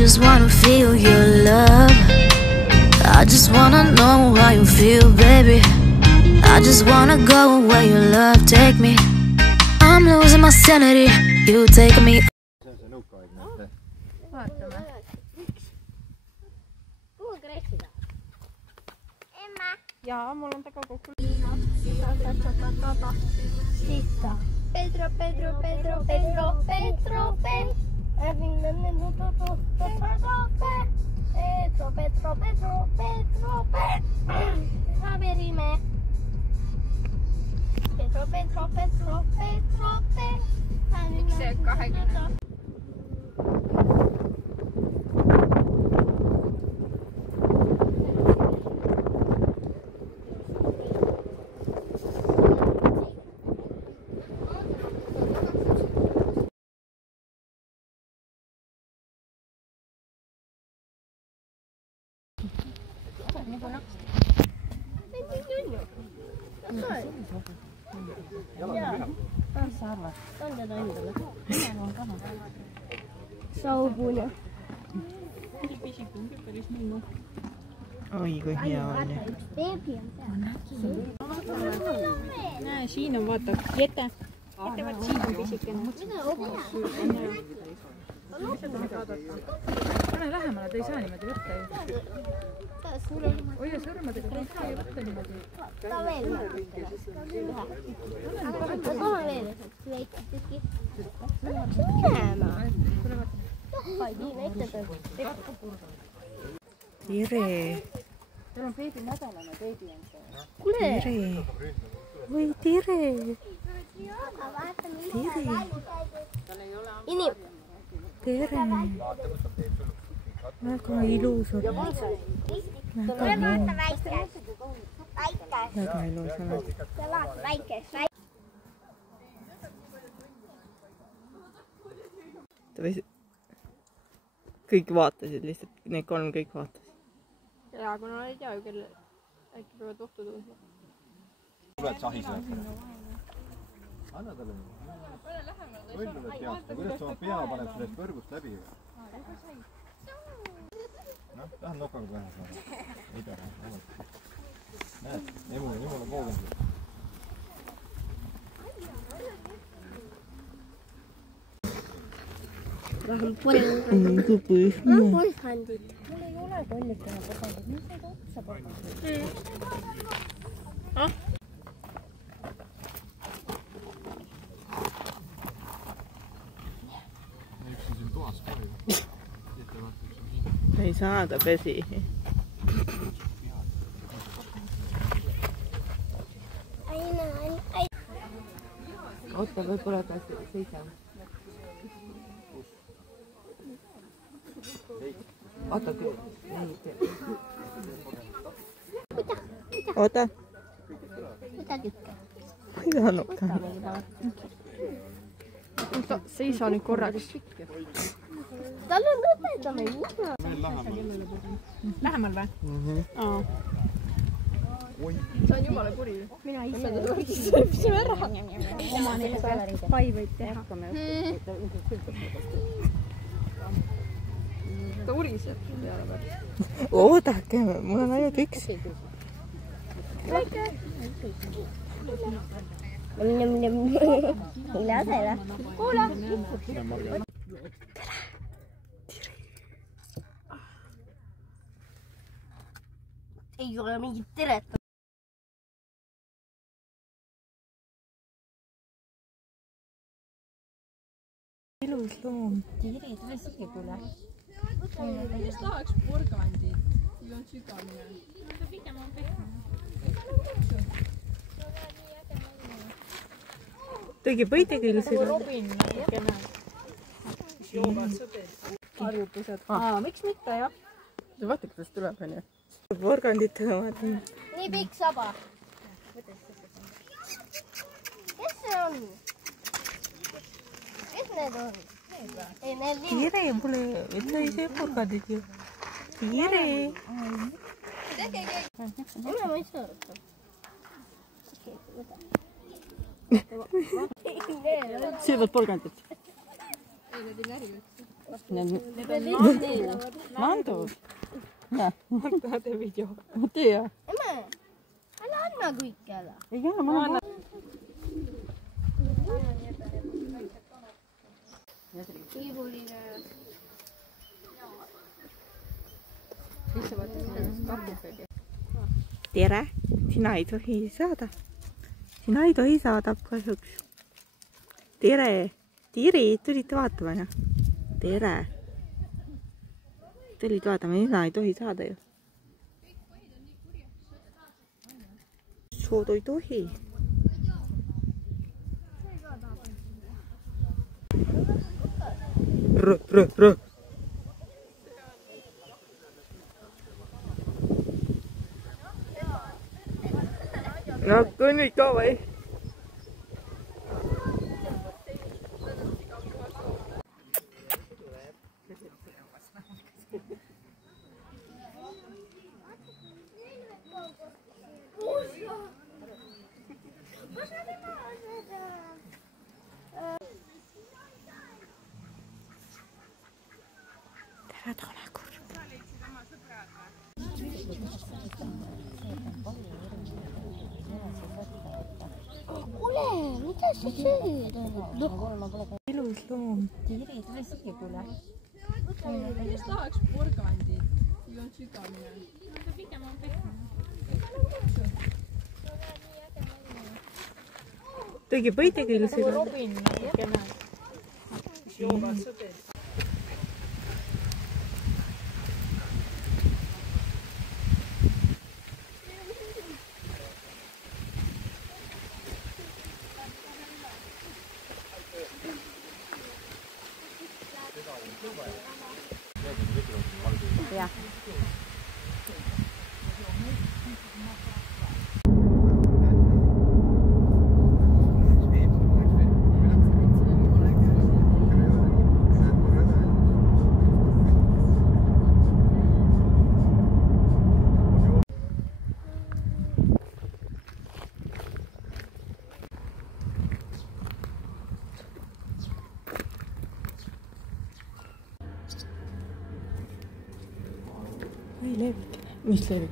just wanna feel your love. I just wanna know how you feel, baby. I just wanna go where your love take me. I'm losing my sanity, you take me. Jaa, mul on taga kokku. Pedro. Miks see 20? Saubune. Oi, kui hea on. Näe, siin on vaata Jete. Jete, vaata siin on pisikene. Pane lähemale, ta ei saa niimoodi võtta ju. Hoia sõrmadega, ta ei saa ju võtta niimoodi. Ta veel ma tahan veel väike tüki. Näema. Nii näitab. Tere. Tal on beebi nädalane, beebi on see. Tere. Oi, tere. Inim. Tere. Väga ilus on. Vaata väike. Väga ilus on. Vaata väike. Kõik vaatasid lihtsalt, need kolm kõik vaatasid. Jaa, kuna nad ei tea ju, kelle äkki peavad ohtu tõusma. Tuled sahised. Anna talle. Võlluvad teadma. Kuidas oma pea paneb sellest võrgust läbi? Noh, tahan nokaga vähe saada. Ei taha. Näed, emu on kooganud. Kupus. Porgandid. Mul ei ole kollitena porgandid. Mis need otsa porgandid? Üks on siin toas ka ju. Ei saa ta pesi. Oota, võib-olla ta seisab. Oota küll. Oota. Võta tükke. Mida nukka? Seisa nüüd korraks. Tal on õpetame. Lähemal või? See on jumala kuri. Mina ise sööpsime ära. Oma neile pai võib teha. Ta uriseb peale peale. Oodake, mul on ainult üks. Ei lase või? Kuule. Ei ole mingit teret. Ilus loom. Tere, tule siia kuule. Kes tahaks porgandit? Kui on sügamine. Pigem on pehme. Tegi põite küll seda. Robin natukene. Joovad sõbed. Harjutused. Miks mitte, jah? Vaata, kuidas tuleb, on ju. Porganditega vaatan. Nii pikk saba. Kes see on? Kes need on? Tere, pole, sa ei see porgandit ju. Tere. Mina ma ei saa võtta. Söövad porgandit. Ei, nad ei näri üldse. Nandud. Vaata tee video. Tee jah. Emme, ära anna kõikjale. Ei anna, ma annan. Tere, sina ei tohi saada. Sina ei tohi saada kahjuks. Tere, Tiri, tulite vaatama ju. Tere. Tulid vaatama, sina ei tohi saada ju. Soodu ei tohi. Rõ. Nakku nüüd ka või? Tere, Toonekur. Kuule, mida sa sööd? Ilus loom. Just tahaks porgandit. Või on sügamine? Ta pigem on pehme. Tegi põitegi ilusi. Robin natukene. Joovad sa teed. Jah. Ei levik. Mis levik?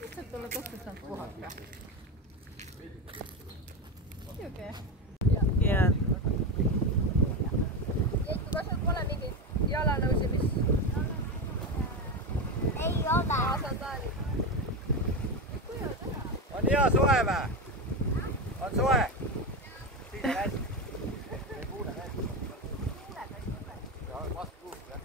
Lihtsalt olla tõstnud saanud puhata. Siuke. Jaa. Jeiku, kas nüüd pole mingit jalanõusi, mis Ei ole. kaasad väärid? On hea soe või? On soe? Siis on hästi. Ei kuule hästi. Vastu kuulda, jah.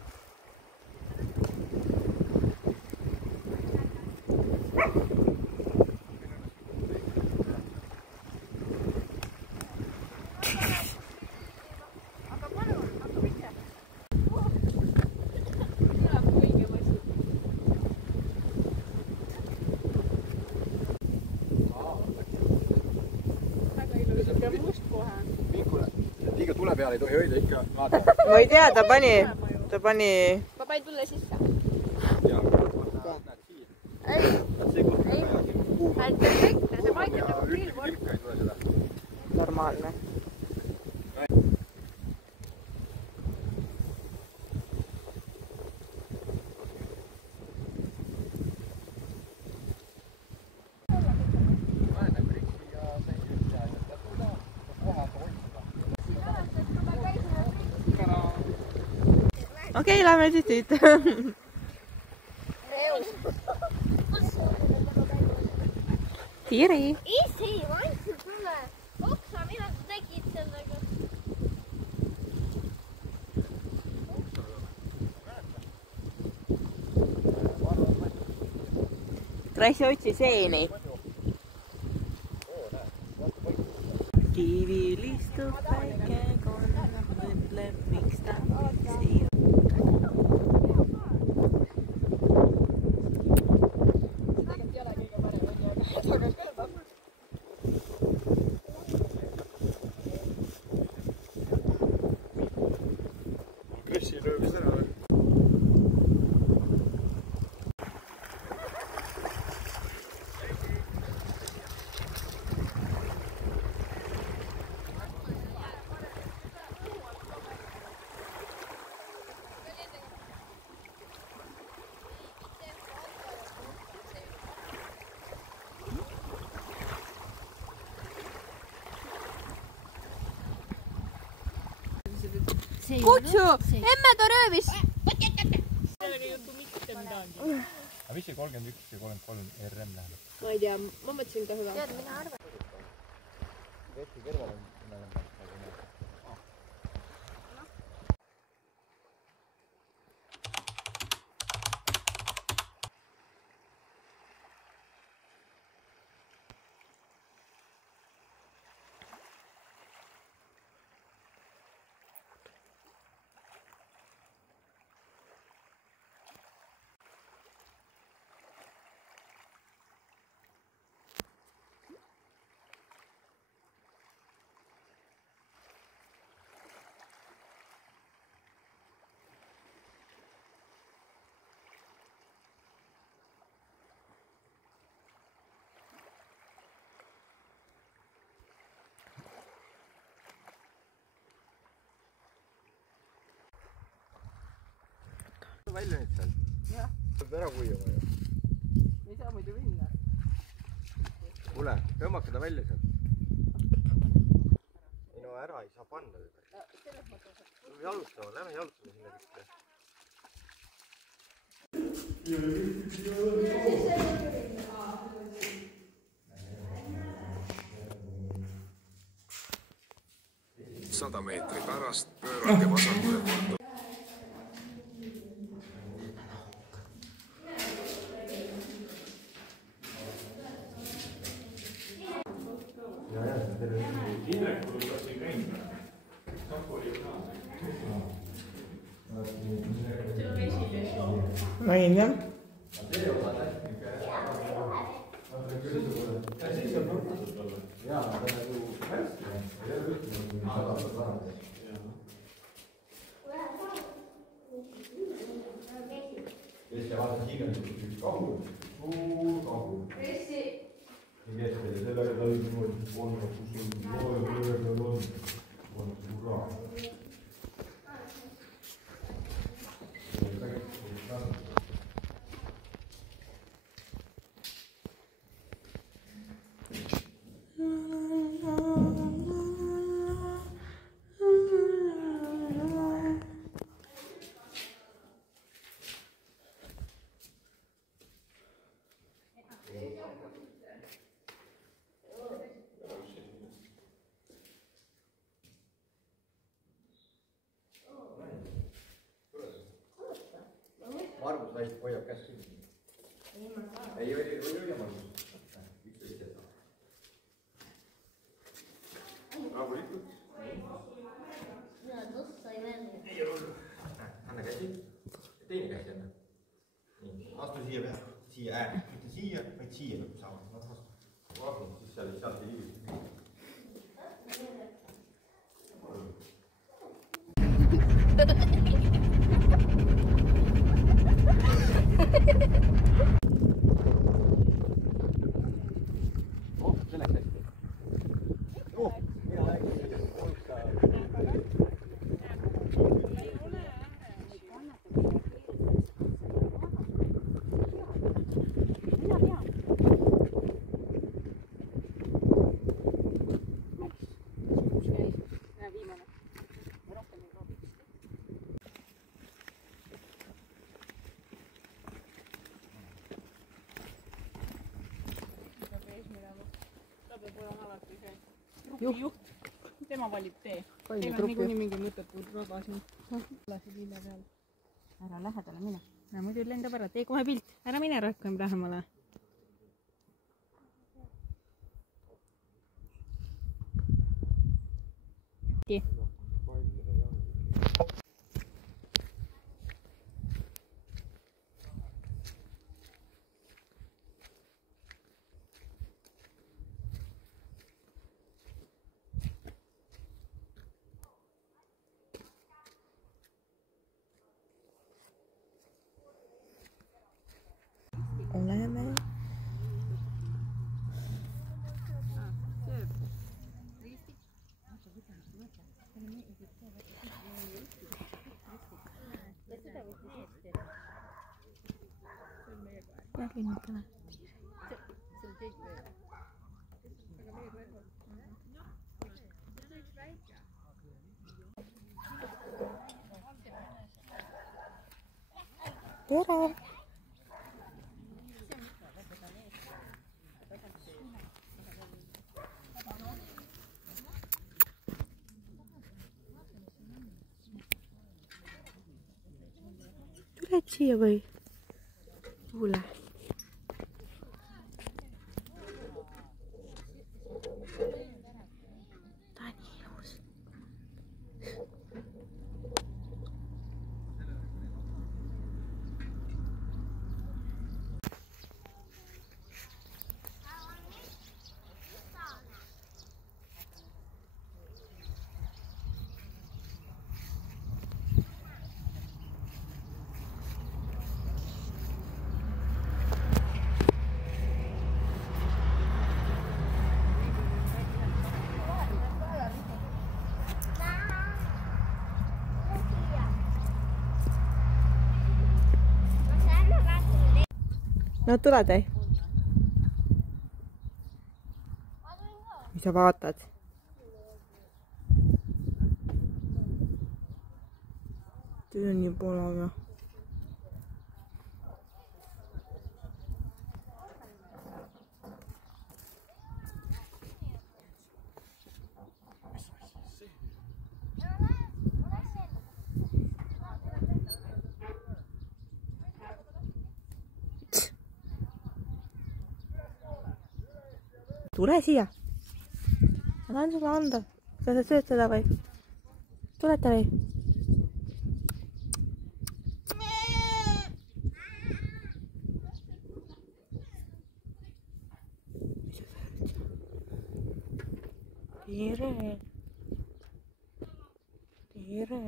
Liiga tule peale ei tohi hoida ikka. Ma ei tea, ta pani. Ma panin tulle sisse. Ei. Perfektne, see maikab nagu grillvorm. Normaalne. Okei, lähme siit. Tiri. Isi, ma andsin sulle oksa, mida sa tegid sellega? Raisk otsi seeni. Kivil istub väike konn, mõtleb, miks ta üksi on. Krissi lööbis ära. Kutsu! Emme ta röövis! Aga mis see 31 ja 33 RM läheb? Ma ei tea, ma mõtlesin ka seda. Tead, mina arvan. Keti kõrval on välja nüüd sealt? Jah. Saab ära kuiama ju. Ei saa muidu minna. Kuule, tõmmake ta välja sealt. Ei no ära ei saa panna. Jalutama, lähme jalutame sinna kõik. Sada meetri pärast pöörake vasakule kordu. Näin jah. Eesti vaatas hiigellikult üks kahur, suur kahur. Pressi! Ja keskele sellega ta oli niimoodi, kus on hurraa. Margus väist hoiab käest kinni. Ei oli Margus. Üks oli seda. Rahulikult. Mina tussa ei meeldi. Ei ole. Anna käsi. Teine käsi anna. Nii. Astu siia peale. Siia ääre. Mitte siia, vaid siia peab saama. Vastu. Siis sealt ei liivi. Juht. Tema valib tee. Teil on niikuinii mingi mõttetud rada siin. Lasid hilja peal. Ära lähedale mine. No muidu lendab ära. Tee kohe pilt. Ära mine rohkem lähemale. oleme tere. Tuled siia või? Tule. Ta on nii ilus. No tuled või? Mis sa vaatad? Töö on nii punane. Tule siia. Ma tahan sulle anda. Kas sa sööd seda või? Tuleta või? Tere. Tere.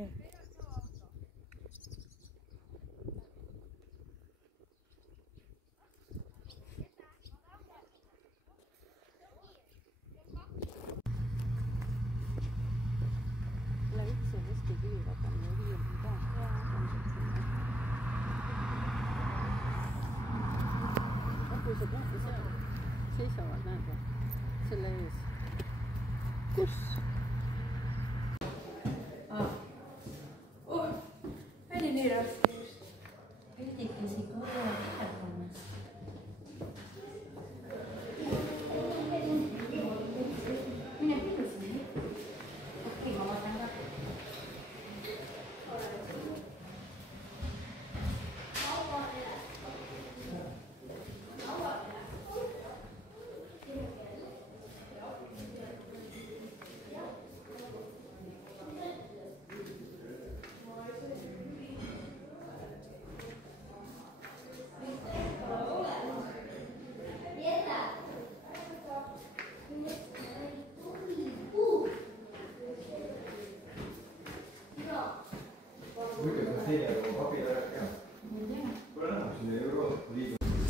Seisavad, näed või? Selle ees. Kus? Oli nii raske. Üldikesi kogu aeg. Mine kuulsi. Okei, ma vaatan ka.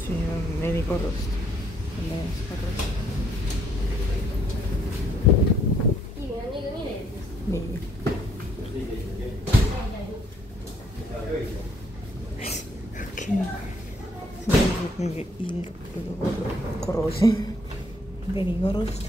Siin on 4 korrust. 4 korrust. Nii. Okei. See on mingi korrusi. 4 korrust.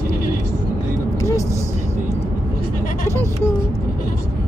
Proszę. Proszę.